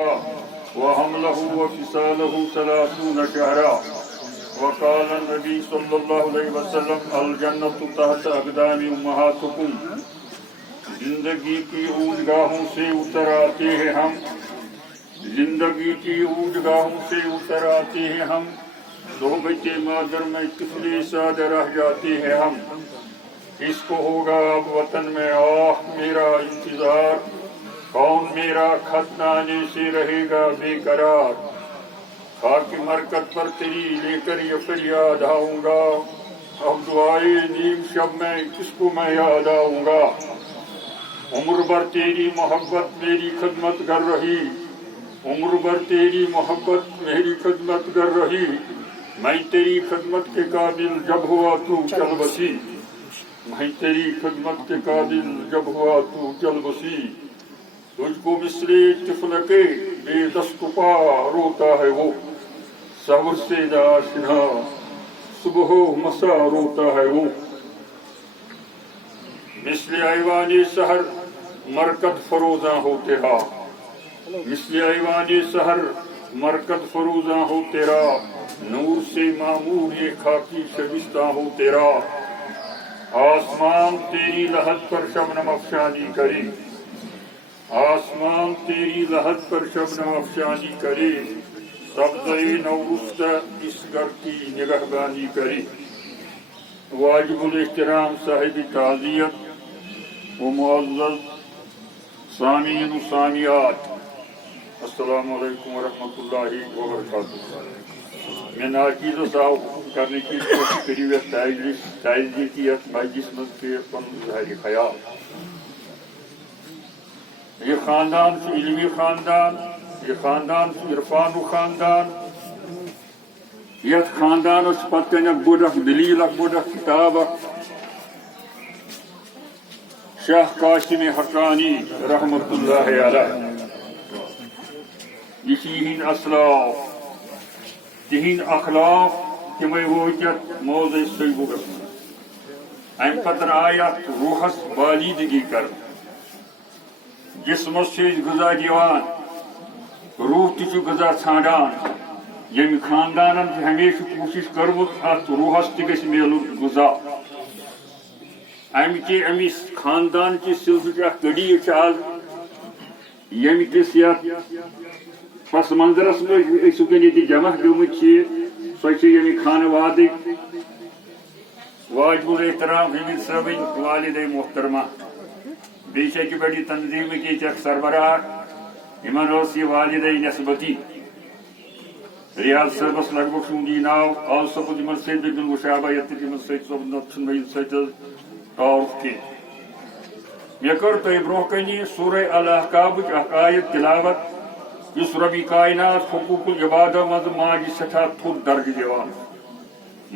وحمله وفصاله 30 شهرا وقال النبي صلى الله عليه وسلم الجنة تحت أقدام أمهاتكم زندگی کی اونچگاہوں سے اتر آتے ہیں ہم، زندگی کی اونچگاہوں سے اتر آتے ہیں ہم، صحبت مادر میں طفل سادہ رہ جاتے ہیں ہم۔ اس کو ہوگا اب وطن میں آہ میرا انتظار، کون میرا خط نہ آنے سے رہے گا بے قرار۔ خاک مرکت پر تیری لے کر یہ فریاد آؤں گا، اب دعائے نیم شب میں کس کو میں یاد آؤں گا۔ عمر بھر تیری محبت میری خدمت کر رہی، عمر بھر تیری محبت میری خدمت کر رہی، میں تیری خدمت کے قابل جب ہوا تو چل بسی، میں تیری خدمت کے قابل جب ہوا تو چل بسی۔ تجھ کو مثل طفل کے بے دست پا روتا ہے وہ، صبر سے آشنا صبح و مسا روتا ہے وہ۔ مثل ایوان سحر مرکت فروزاں ہو تیرا، مثل ایوان سحر مرکت فروزاں ہو تیرا، نور سے معمور یہ خاکی شبستہ ہو تیرا۔ آسمان تیری لحد پر شبنم افشانی کرے، آسمان تیری لحد پر شبنم افشانی کرے، سبزۂ نورستہ اس گھر کی نگہبانی کرے۔ واجب الاحترام صاحب تعزیت و معزز سامعین و سامعات، السلام علیکم ورحمۃ اللہ وبرکاتہ۔ میں ناچیز صاحب کرنے کی کوشش کری تعزیتی مجلس میں اظہار خیال۔ یہ خاندان سے علمی خاندان، یہ خاندان سے عرفان و خاندان، یت خاندان پتہ بڑھ دلیل بڑھ کتاب شاہ قاسم حقانی رحمۃ اللہ علیہ، یہ ہند اسلاف تہند اخلاق تمے ووت موضع سیبوگس من، ام پتر آئی ات روحس بالیدگی کر، جسمس غذا دیوان، روح تہ غذا ژھانڈان، یم خاندانن ہمیشہ کوشش کرمت ات روحس تہ گژھِ میلن غذا۔ امس خاندان کی سلسلہ کڑی آز یم کس پس منظرس مجھ یہ جمع گمت سو یم خانواد واجب الاحترام حمید صٲبٕنۍ والدہ محترمہ، بیٚیہِ بڑی تنظیم کی سربراہ یمن یہ والدہ نسبتی ریاض صٲبس لگ بھگ سُنٛد یی ناو آو سپُد یمن سۭتۍ بِلکُل مشابہت یمن سۭتۍ مےٚ ییٚمہِ سۭتۍ تعارف کینٛہہ۔ مےٚ کٔر تۄہہِ برونٛہہ کنی سورہ الاحقابٕچ اکھ آیت تلاوت یُس ربی کائنات حقوق العبادہ منٛز ماجہِ سٹھاہ تھوٚد درجہٕ دِوان،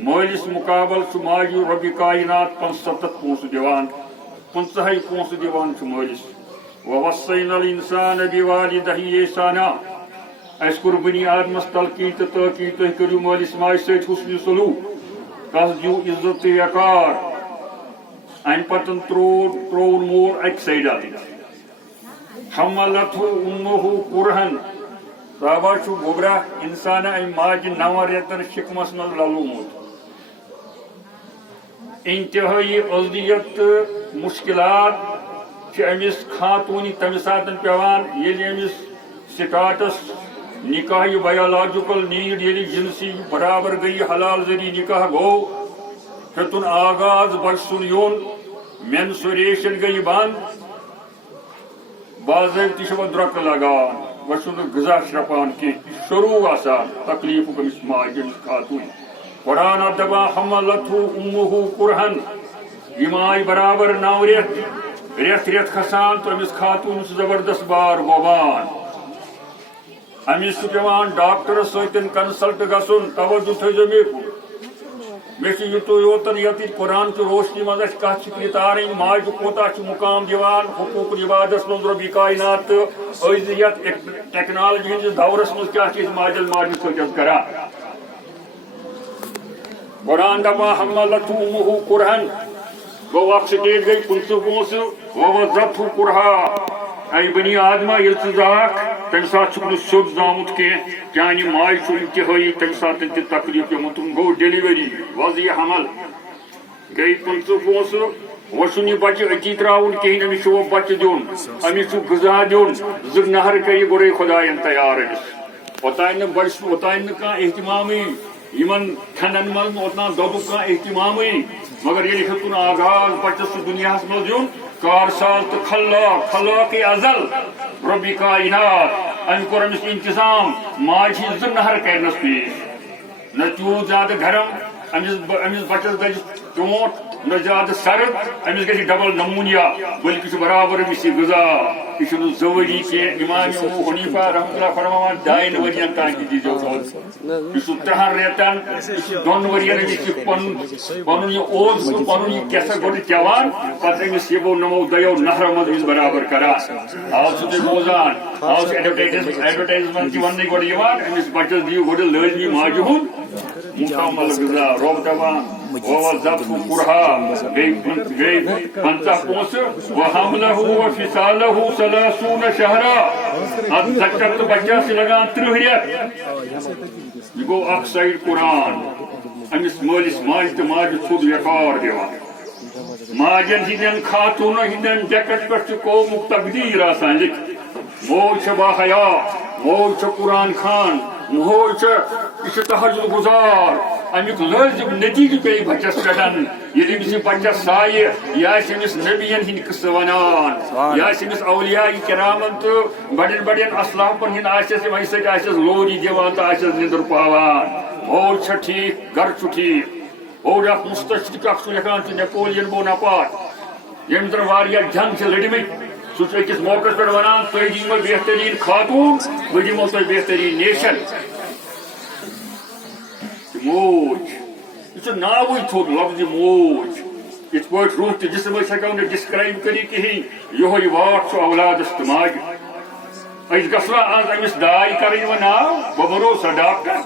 مٲلِس مُقابل چھُ ماجہِ ربی کائنات 75 پونٛسہٕ دِوان، 15 پونٛسہٕ دِوان چھُ مٲلِس۔ ووصینا الانسان بوالدیہ احسانا، اَسہِ کوٚر بنی آدمس تلقین تہٕ تٲکیٖد تُہۍ کٔرِو مٲلِس ماجہِ سۭتۍ حُسنِ سلوٗک، تس دِیِو عزت تہٕ وقار۔ ام پتن ترون مول اکہ سائڈ حملتہ امہ کرہن، صحابہ چھُ گوبرہ انسان ام ماجہ 9 رٮ۪تن شکمس من للومت۔ انتہائی اذیت تہٕ مشکلات چھ امس خاتونی تمہ سات پیوان ییٚلہِ امس سٹاٹس نکاح بایولوجیکل نیڈ ییٚلہِ جنسی برابر گئی حلال ذریعہ نکاح گو، ہیتن آغاز بچ سن یون، مینسوریشن گئی بند، باضابطہ درک لگان، وچھن غذا شرپان کی شروع آسان تکلیف امس ماجہ امس خاتون۔ قرآن دپان حملتہ امہ کرہن، یم آئی برابر 9 رٮ۪تھ، رٮ۪تھ کھسان تو امس خاتون زبردست بار گوان، امس پیوان ڈاکٹر ستن کنسلٹ گھن۔ توجہ تھٲیزیو مے یوتن یت قرآن کی روشنی مز کت تارن ماجہ کوتاہ مقام دیوان حقوق العبادس من ربی کائنات تو یت ٹیکنالوجی ہندس دورس مز کیا ماجل ماجہ سۭتۍ کران۔ قرآن دپان حملتہ امہ کرہن، گو اکھ سٹیج گئی 15 پونسہٕ، ووضعتہ کرہا، اے بنی آدمہ ییٚلہِ ژٕ زاکھ تمہ سات سیود زامت کی چانہ ماج انتہائی تمہ سات تکلیف تم گو ڈیلیوری وضع حمل گئی 15 پونسہ وشن یہ بچہ اتی تراؤن کہین امس وہ بچہ دون امس غذا دون زر نہر کر گوڑے خدائن تیار امس اوتان اوتان اہتمام یمن کھنن من اوتان دودک اہتمام مگر یہ ہتن آغاز بچس دنیا مز دون کار سال تو خلاق ازل ربی کائنات ام کور امس انتظام ماج زر نہر کرنس پیش نہ تیوت زیادہ گرم امس بچس گژھِ ٹونٹ نہ زیادہ سرد امس گژھِ ڈبل نمونیا بلکہ برابر امس یہ غذا یہ ضروری کی امام ابو حنیفہ رحمۃ اللہ فرمان 2 ورین تان دیزو یہ 3 ریتن 2 ورین پن یہ اوز پن یہ کیسا گوڑ چوان پتہ امس یہ نمو دیو نہر مز برابر کران آو سہ بوزان آو ایڈورٹائزمنٹ ون گوڑ امس بچس دیو گوڑ لازمی ماجہ ہند مکمل غذا روب دپان گئی 50 پونسہ وحملہ وفصالہ 30 شہرا ات زکت بچس لگان 30 ریت یہ گو اخ سائڈ قرآن امس مالس ماج تو ماج تھود یکار دیوان ماجن ہندین خاتون ہندین جیکٹ پہ قومک تقدیر آسان لکھ موج با حیا موج قرآن خان موج یہ تہجد گزار امیک لازم نتیجہ پی بچس پہ یل امس بچس سائے یہ امس نبین ہند قصہ ونان یہ امس اولیاء کرامن تو بڑین بڑین اسلافن ہند آسس ام سس لوری دان تو آسس نندر پاوان موج ٹھیک گر ٹھیک اور اخ مستشرق اخ لکھان نیپولین بوناپارٹ یم در واریاہ جنگ لڑمت سہ اکس موقع پہ ونان تھی دمو بہترین خاتون بہ دمو تہ بہترین نیشن موج یہ ناوی تھوت لفظ موج ات پہ روح تو جسم ہیکو نا ڈسکرائب کری کہین یہ واٹ اولادس تو ماج اس گھا آز امس دائی کریں و ناو بہ بنو سا ڈاکٹر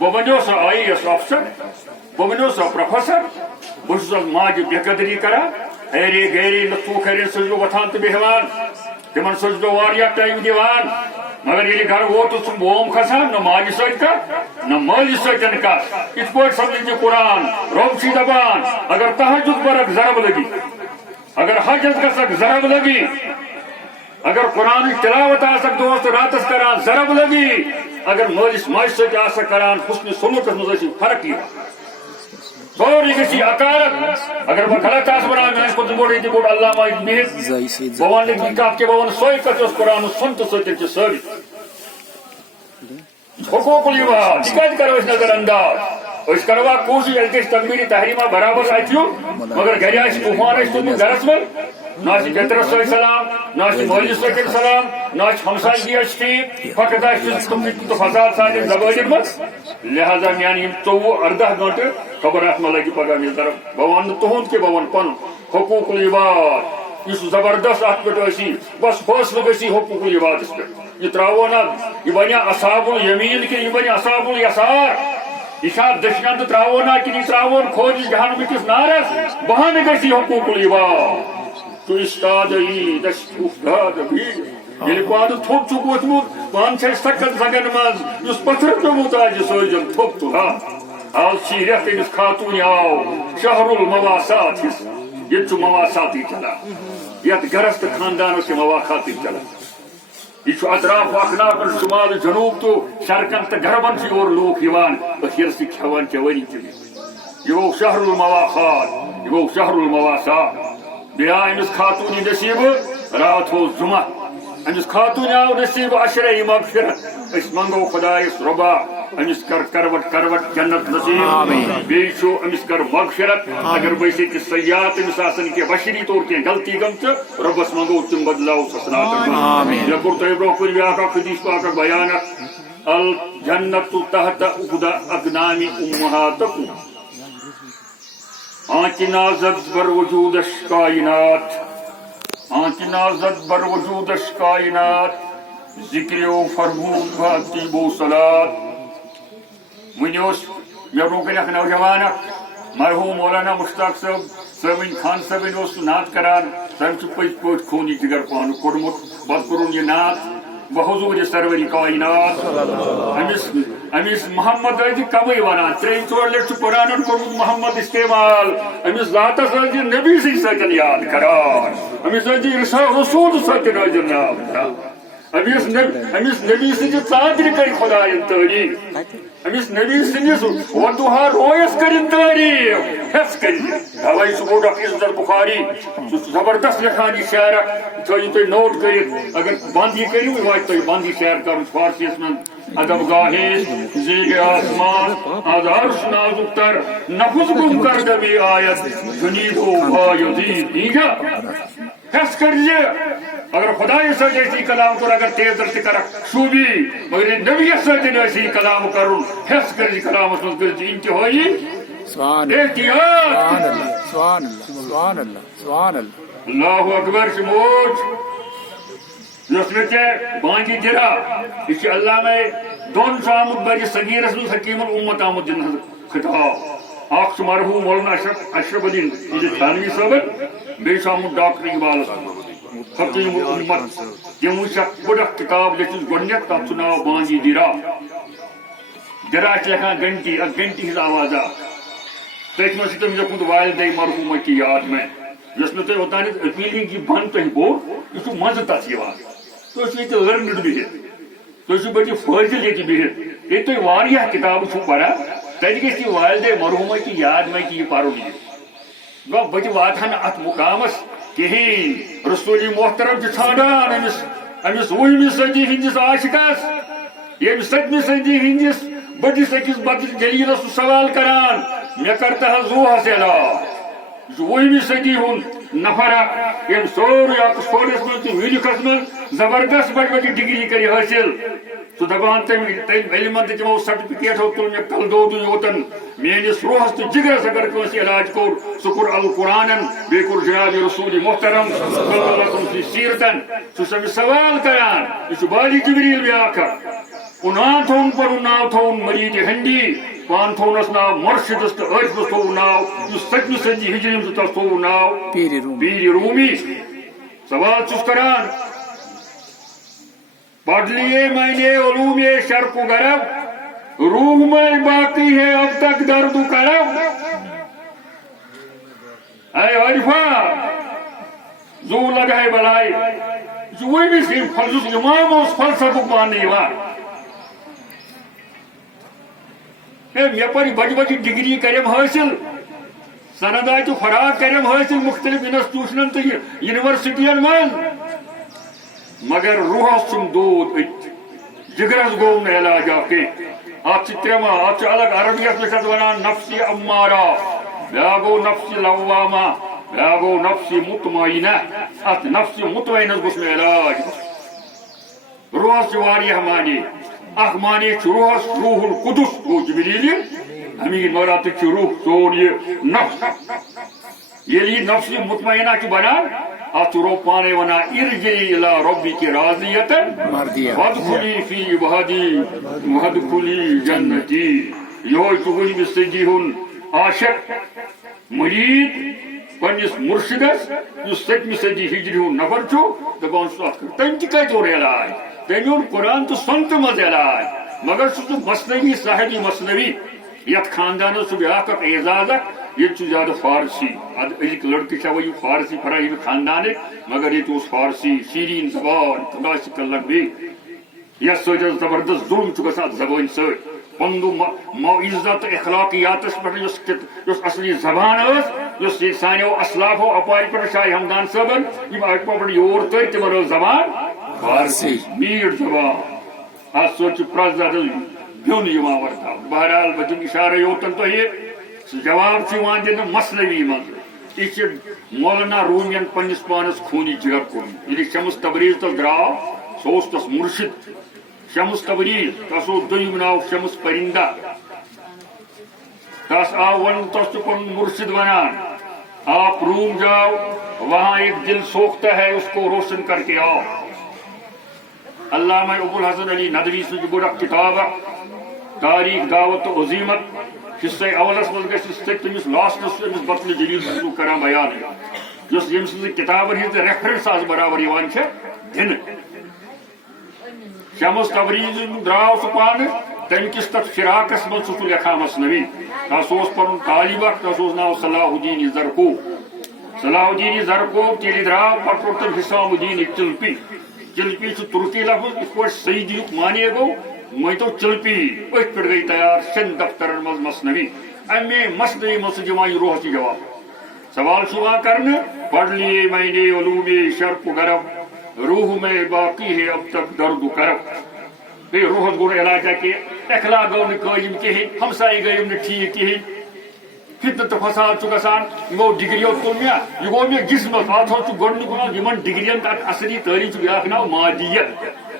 بہ بنو سا IAS افسر بہ بنو سا پروفیسر بہ ماج بے قدری کران ایرے گیرے لطفو خیرے سجدو وتھان تو بہوان تمن سجدو واریاہ ٹائم دیوان مگر یہ گھر ووت سم بوم کھسان نہ ماج ست کر نہ مالی ستن کر ات پہ سمجھ قرآن رب سی دپان اگر تہجد برک ضرب لگی اگر حجت گھک ضرب لگی اگر قرآن تلاوت آسک دوست راتس کران ضرب لگی اگر مالس ماج ست کران حسن سلوکس مز فرق یہ سوری گی اکارت اگر بہ غلط آس ونان میس کھت بوڑ یہ بوڑ اللہ ماج بہت بہ ون یہ کت کہ بہ ون سوئی کت اس قرآن سنت ستن ثابت حقوق العباد یہ کرو اس نظر انداز اس کروا کوشش یل تکبیر تحریمہ برابر اتیو مگر گھر طوفان تھوت گرس من نہ بیترس ست سلام نہ مالس ست سلام نہ ہمسائگی ٹھیک فقط تو فساد سان زبان من لہذا میان 14-18 گھنٹہ خبر ات مہ لگی پگہ میری طرف بہ ون تہد کہ بہ ون پن حقوق العباد اس زبردست ات پہ بس فیصلہ گی حقوق العباد پہ یہ تراو نا یہ بنیا اصحاب الیمین کہ یہ بنیا اصحاب الیسار یہ دشنند تراو نا کہ یہ تراون کھوج جہنم کس نارس بہان گی حقوق العباد تو استاد استاد بھی یل پان تھوپ چھ ووتمت پان سکت زگن مز اس پتھر پیومت آج سوزن تھوپ تو آج رت امس خاتون آو شہر المواسات یہ مواسات چلان یت گرس تو خاندانس مواقعات چلان یہ اطراف اخناف شمال جنوب تو شرکن تو غربن اور لوگ اخیر سے کھوان چوری یہ گو شہر المواقعات یہ گو شہر المواسات بیا امس خاتون نصیب رات ہو جمعہ امس خاتون آو نصیب عشرہ مغفرت اس منگو خدایس ربا امس کر کروٹ جنت نصیب بیچو امس کر مغفرت اگر ویسے کہ سیاحت امس آسن کے بشری طور کے غلطی گمت ربس منگو تم بدلاو سسنات یقر تو برو کن بیاکا خدیث پاکا بیانا الجنت تحت اقدام امہاتکم آنچ نازد بر وجودش کائنات آنچ نازد بر وجودش کائنات ذکر و فرمود بھاتی بو صلات ونیوس میں روکن اخ نوجوان مرحوم مولانا مشتاق صاحب خان صاحب نات کران تم پز پہ خونی جگر پان کورمت پتہ کورن یہ نات بحضور سرور کائنات امس محمد کمے ونان 3-4 لچھ قرآن کورمت محمد استعمال امس ذاتس نبی سی یاد کران امس رسول ستن نام امس نبی سند ژادر کر خدائن تعریف امس نبی سندس وضحا رویس کرن تعریف حس کر اوے سہ گوٚو ڈاکٹر عزت بخاری زبردست لکھان یہ شعر تھٲیِو تُہۍ نوٹ کٔرِتھ اگر بند یہ کٔرِو یہ واتہِ تۄہہِ بند یہ شعر کرُن فارسی منٛز ادب گاہیس زیٖگہِ آسمان از عرش نازُک تر نفس گم کر دبی آیت جنید ہو با یزید دیجا حس کر اگر خدای سی کلام کر اگر تیزر تہ کر شوبی مگر نبی سی کلام کرن حس کر کلامس من کر انتہائی احتیاط سبحان اللہ اللہ اکبر شموچ یس میں بانگی درا یہ علامہ دون آمت بر صغیرس من حکیم الامت آمد دن خطاب اخ مرحوم مولانا اشرف الدین تھانوی صاحب بیس آمت ڈاکٹر اقبال حکیم الامت تم بڑ کتاب لکھت گۄڈنیتھ تتھ ناو بانگی درا درا لکھان گھنٹی اک گھنٹی ہز آواز تھی مجھ تم لیکھمت والدے مرحومہ کی یاد میں یس میں تھی اوتان اپیلنگ کی بند تہ بوڑ یہ مزہ تک تھی یہ لرنڈ بہت تھی بڑی فٲضل یہ بہت یہ تھی واریاہ کتاب پران تتہ گژھِ والدے مرحومہ کی یاد میں کہ یہ پرن یہ گو بچہ واتہن ات مقامس کہین رسول محترم ژھانڈان امس 20ویں صدی ہندس عاشقس یم 7ویں صدی ہندس بڑس اکس بدس جلیلس سوال کران مے کرتا زوہس علاج 20ویں صدی ہند نفر یم سوری آکسفورڈس من تو ویلکس من زبردست بڑی بڑی ڈگری کر حاصل سہ دپان تم علمن تمو سرٹیفکیٹو تل مے کل دو یوتن میانس روحس تو جگرس اگر کنس علاج کور سہ کور القرآن بیٚیہِ کور جناب رسول محترم صلی اللہ علیہ وسلم سیرتن سہ سوال کران یہ بالی جبریل بیاکھ انان تھون پن ناو تھون مرید ہنڈی پان تھونس ناو مرشدس تو عرفس تھو ناو 7ویں صدی ہجری تس تھو ناو پیر رومی سوال چھس کران پڑھ لیے میں نے علوم شرق و غرب روح میں باقی ہے اب تک درد و کرب اے عرفا زو لگائے بلائی وہی بھی سی فلسفہ امام اس فلسفہ ماننے مے پر بڑی بڑی ڈگری کرم حاصل سندات فراغ کرم حاصل مختلف انسٹیٹیوشنن تو یونیورسٹین من مگر روحس چم دود جگرس گو نا علاج ات ترما ات الگ عربیت لکھت ونان نفسی امارہ بیا گو نفسی لوامہ بیا گو نفسی مطمئنہ ات نفسی مطمئنس گوس میں علاج روحس واریاہ معنی اخ معنی روحس روح القدس گو جبریل امین مراد روح سون یہ نفس یہ نفسی مطمئنہ کی بنان ات رو پانے ونا ارجعی الی ربک راضیۃ وادخلی فی عبادی وادخلی جنتی یہ چوہی بھی صدی ہن عاشق مرید پنس مرشدس جو 7ویں صدی ہجری ہن نفر چھو دپان تم تہ کتہ اور علاج تم اون قرآن تو سنت مز علاج مگر سہ مثنوی صاحبی مثنوی یت خاندان سہ بیاکھ اعزاز یہ زیادہ فارسی ازک لڑکے وہی فارسی پڑھائی خاندان مگر یہ فارسی شیرین زبان کلاسیکل لینگویج یس ست زبردست ظلم گھان زبان ست پن معزت اخلاقیات پہ اصلی زبان اس سانو اسلافو اپار پہ شاہ ہمدان صاحبن پہ یور تر تمن زبان فارسی میٹھ زبان ات ست پرزر بیون ورتا بہرحال بہ دم اشارہ یوتن تہ جواب دن مثنوی مز یہ مولانا رومین پنس پانس خونی جگر کور یہ شمس تبریز تس درا سہ تس مرشد شمس تبریز تس دم ناو شمس پرندہ تس آو ون تس پن مرشد ونان آپ روم جاؤ وہاں ایک دل سوختہ ہے اس کو روشن کر کے آؤ علامہ ابو الحسن علی ندوی سن بڑا کتاب تاریخ دعوت و عظیمت حصہ اولس مز گھس تمس لاسٹس امس بطل جلیل سو کران بیان یم سن کتابن ہز ریفرنس آز برابر دن شمس تبریز دراو سہ پانے تم کس تک فراقس من سہ لکھان مثنوی تس پن طالب تس ناو صلاح الدین زرقو صلاح الدین زرقو تیل دراو پہ کور تم حسام الدین چلپی چلپی ترکی لفظ اس پہ سعیدی مانے گو متو چلپی ات پہ گئی تیار شن دفترن مز مثنوی امے مثنوی من سہ دِوان یہ روحس جواب سوال کرنے پڑھ لیے میں نے علوم شرف گرم روح میں باقی ہے اب تک درد کرم بیٚیہِ روحس گوٚو علاج کہ اخلاق گوٚو نہٕ قٲیِم کِہیٖنۍ ہمساے گٔیِم نہٕ ٹھیٖک کِہیٖنۍ فتنہٕ تہٕ فساد چھُ گژھان یہِ گوٚو ڈگریو تُل مےٚ یہِ گوٚو مےٚ جسمس اتھ چھُ گۄڈنیُک ناو یِمن ڈگرین تتھ اصلی تعلیٖم چھُ بیٛاکھ ناو مادیت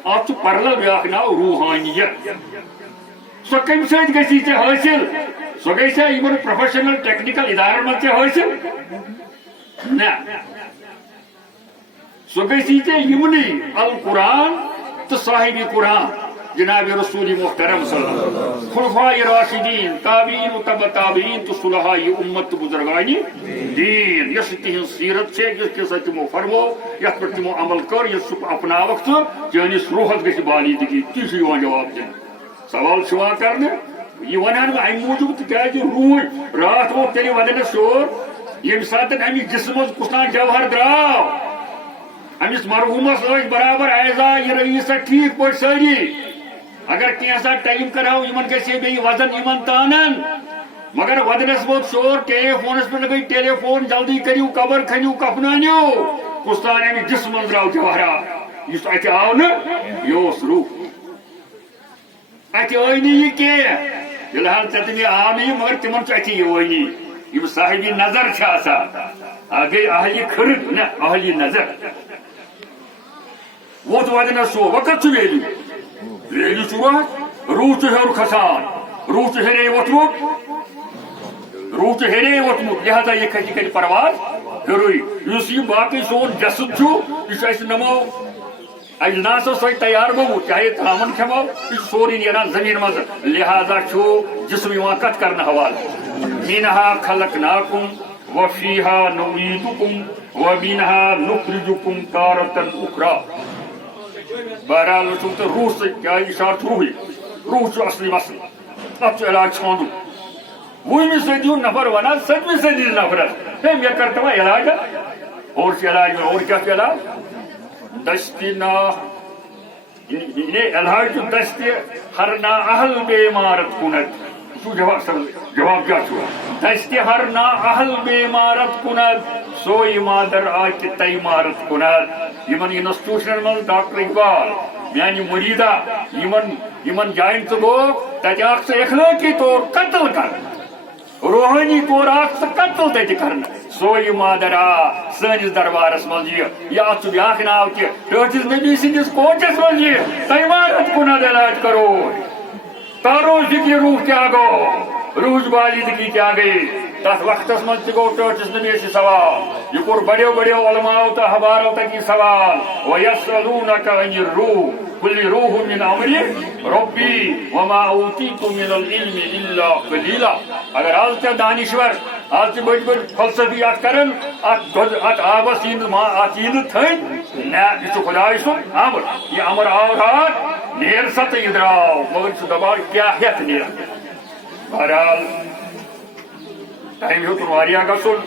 اتھ چھُ پرلل بیٛاکھ ناو روحانیت سۄ کمہِ سۭتۍ گژھی ژےٚ حٲصِل سۄ گژھِ یِمن پروفیشنل ٹیکنیکل ادارن منٛز ژےٚ حٲصِل نہ سۄ گژھی ژےٚ یِمنٕے القرآن تہٕ صاحب قرآن جناب رسول محترم صلی اللہ علیہ وسلم خلفاء راشدین تابعین و تبع تابعین تو صلحاء امت بزرگان دین یس تہذ سیرت ہے جس کے ساتھ تمو فرمو یت پر تمو عمل کر یس اپناوک تو چانس روحس گژھِ بالیدگی تی جواب دین سوال کرنے یہ ونان بہ امہ موجود تکیاز روح رات ووت تیلہِ ودنس شور یم سات امس جسمس کُستان جوہر دراو امس مرحومس برابر اعضا یہ رئیسا ٹھیک پہ ساری اگر کینسا ٹائم کرو یمن گژھِ بیٚیہِ وزن یمن تانن مگر ودنس ووت شور ٹیلی فونس پہ گئی ٹیلی فون جلدی کریو قبر کھنیو کفنانیو کُستان امس جسمس دراو جوہرات اس اتہ آو نا یہ روح اتہ آئی نی یہ کی فی الحال ژےٚ تہِ مےٚ آو نہٕ یہِ مگر تمن اتہ یوٲنی یم صاحب نظر چھ آسان گئی اہل خرد نہ اہل نظر ووت ودنس شور وقت ویلی ویلی روح ہیور کھسان روح ہرے ووتمت روح ہرے ووتمت لہذا یہ کھسہِ کرِ پرواز ہیوٚرُے یُس یہ باقی سون جسد چھُ یہ چھُ اسہِ نمو اجناسو سۭتۍ تیار گوٚمُت چاہے ترامن کھٮ۪مو یہ چھُ سورُے نیران زمین منٛز لہذا چھُ جسم یِوان کتھ کرنہٕ حوالہٕ منہا خلقناکم وفیہا نعیدکم ومنہا نخرجکم تارة اخرى بہرحال وچھو تو روح سے کیا اشارہ روحی روح چھُ اصلی مسئلہ اتھ چھُ علاج ژھانڈُن وُہمہِ صدی ہُنٛد نفر ونان 7ویں صدی نفرس ہے مےٚ کر توا علاج اور چھُ علاج اور کیا چھُ علاج دشتِ نا علاج چھُ دشتِ ہر نا اہل بے عمارت کنت جواب کیا چھُ دشتِ ہر نا اہل بے عمارت کنت سوئی مادر آکہِ تئی عمارت کنت یمن انسٹیٹیوشن من ڈاکٹر اقبال میانہ مریدہ یمن جائن ژٕ گوٚو تتہِ آکھ ژٕ اخلٲقی طور قتل کر روحانی طور آکھ ژٕ قتل تتہِ کرنہٕ سوئی مادر آ سٲنِس دربارس منٛز یہِ اتھ چھُ بیٛاکھ ناو تہِ ٹٲٹھِس نبی سٕنٛدِس کوچس منٛز یہِ تئی عمارت کنت علاج کرو تارو ذکر روح کیا گو روح بالیدگی کیا گئی تس وقت من گو ٹھٹس نبی سوال یہ کور بڑیو بڑیو علماء تو حبارو تک یہ سوال وَيَسْأَلُونَكَ عَنِ الرُّوحِ قُلِ الرُّوحُ مِنْ أَمْرِ رَبِّي وَمَا أُوتِيتُم مِنَ الْعِلْمِ إِلَّا قَلِيلًا اگر آز تے دانشور آز تے بڑی بڑی فلسفی ات کرن ات آبس ات یہ تھن نہ یہ خدائے سن امر یہ امر آو رات نیر ست یہ دراو مگر دبار کیا ہیت نیر بہرحال ٹائم ہوں واریاہ گھن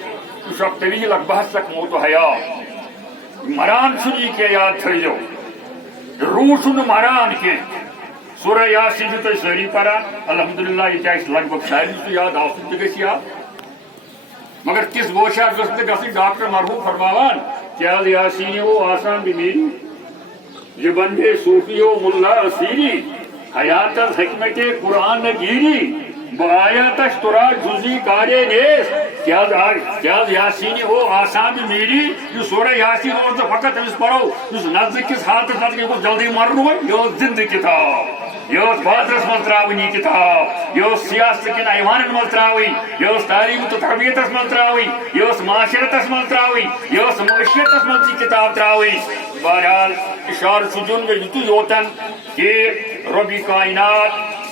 یہ طویل اک بحث اک موت و حیات مران یہ کی یاد تھو روح مران کی سورہ یاسین تھی ساری پران الحمدللہ یہ لگ بھگ سارے یاد آسن تہ گھ یاد مگر تس بوشار گھس گھن ڈاکٹر مرحوم فرماوان کیا یاسین وہ آسان بیماری یہ بندے صوفی و ملا اسیری حیات حکمت قرآن گیری بآیاتش ترا جزی کارے نیس کیا یاسین ہو آسان میری یہ سورہ یاسین اور فقط امس پڑھو اس نزد کس حالت یہ جلدی مرن یہ زندہ کتاب یہ بازرس من تراونی کتاب یہ سیاست کن ایوان من تراوی یہ تعلیم تو تربیتس من تراوی یہ معاشرتس من تراوی یہ معیشتس من کتاب تراوی بہرحال اشارہ دن یتو یوتن کہ ربی کائنات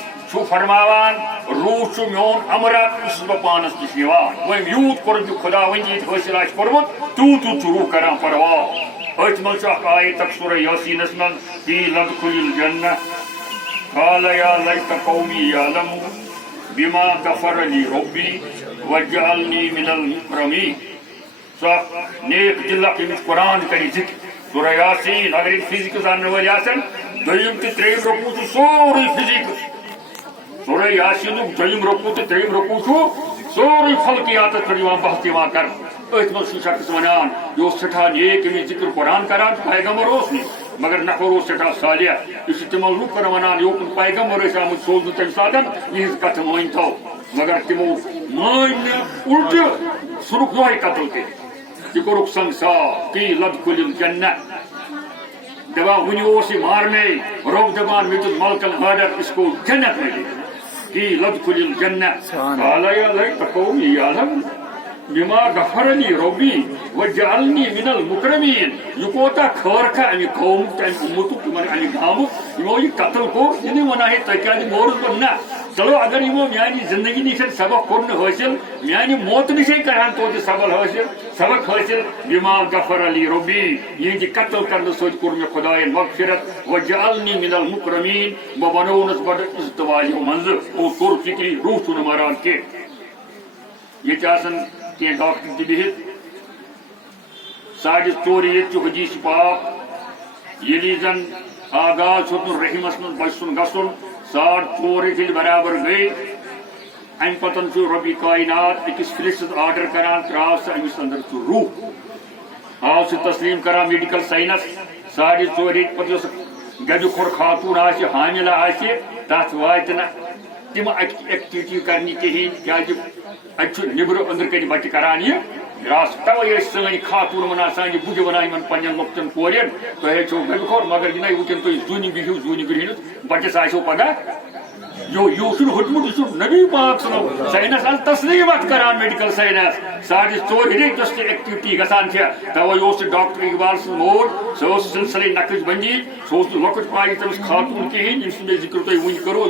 فرماوان روح میون امرت اس بہ پانس نش وہ یوت کور خدا ونیت حاصل آج کورمت تیوت روح کران پرواز ات من آیت سورہ یاسینس من قیل ادخل الجنہ قال یا لیت قومی یعلمون بما غفر لی ربی وجعلنی من المکرمین. سو نیک دلک یمس قرآن کری ذکر سورہ یاسین. اگر فزکس زاننے والی آسن دویم تہ تریم رکوع چھ سورے فزکس. سورہ یاسین دویم رکوع تہ تریم رکوع چھ سورے فلکیات پہ بحث کر. ات من شخص ونان یہ سٹھا نیک یمس ذکر قرآن کران پیغمبر اس نش مگر نفر سٹھا صالح. یہ تمو لکن ونان یوکن پیغمبر آمت سوزن تمہ سات یہ کت مان تو مگر تمو مان الٹ سنک یہ قتل تہ یہ کورک سنسار. قیل ادخل الجنہ دپان ون یہ مارنے رب دپان مے دیت ملکن آرڈر اس کو جنت ملے. قیل ادخل الجنہ قال یا لیت قومی یعلمون بما غفر لی ربی وجعلنی من المکرمین. یہ کوتا خیر کا امی قوم تم امت امی گام یمو یہ قتل کور یہ ونان ہے تہ کیا مورس بہ نہ چلو اگر یمو میانی زندگی نش سبق کور حاصل میانی موت نش کران توتہ سبق حاصل. بما غفر لی ربی یہ قتل کرنے سۭتۍ کور مے خدائن مغفرت وجعلنی من المکرمین بہ بنونس بڑ عزت والیو منز اور کور فکری روح چھ مران کی. یہ آسان کی ڈاکٹر تہ بہت 4:30 یہ حدیث پاک یلی زن آغاز ہوتن رحمس من بچ سن گسن 4:30 برابر گئی ام پتن رب کائنات اکس فرشتس آرڈر کران تراو سا امس اندر روح آو سہ تسلیم کران میڈیکل سائنس 4:30 پتہ گڈ کھور خاتون آسہ حاملہ آسہ تس وات نا تم ایکٹیویٹی کرنی کہین کیا اتھ نبر اندر کن بچہ کران یہ راس توے سن خاتون ونان سانہ بج ونان پنن لۄکٹن کورین تُہۍ ہیٚچھو گرِ کھور مگر یہ وٕنکٮ۪ن تُہۍ زوٗنہِ بِہِو زوٗنہِ گرہنس بچس آسیو پگہہ یہ ہٹمت یہ نبی پاک سن سائنس آج تسلیم ات کران میڈیکل سائنس 4:30 یس ایکٹیویٹی گسان توے ڈاکٹر اقبال سن مول سہ سلسلے نقش بندی سہ لۄکٹ پاے تمس خاتون کہین یم سند ذکر تھی ون کرو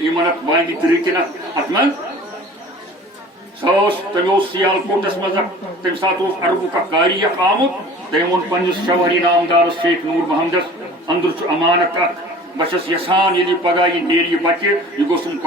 یمن ات بانگی طریقہ ات من تم سیال کوٹس مز تمہ سات عربک کاری آمت تم وون پنس شوہری نامدارس شیخ نور محمدس اندر امانت بس یسان یلی پگہ یہ نیر یہ بچہ یہ گوسم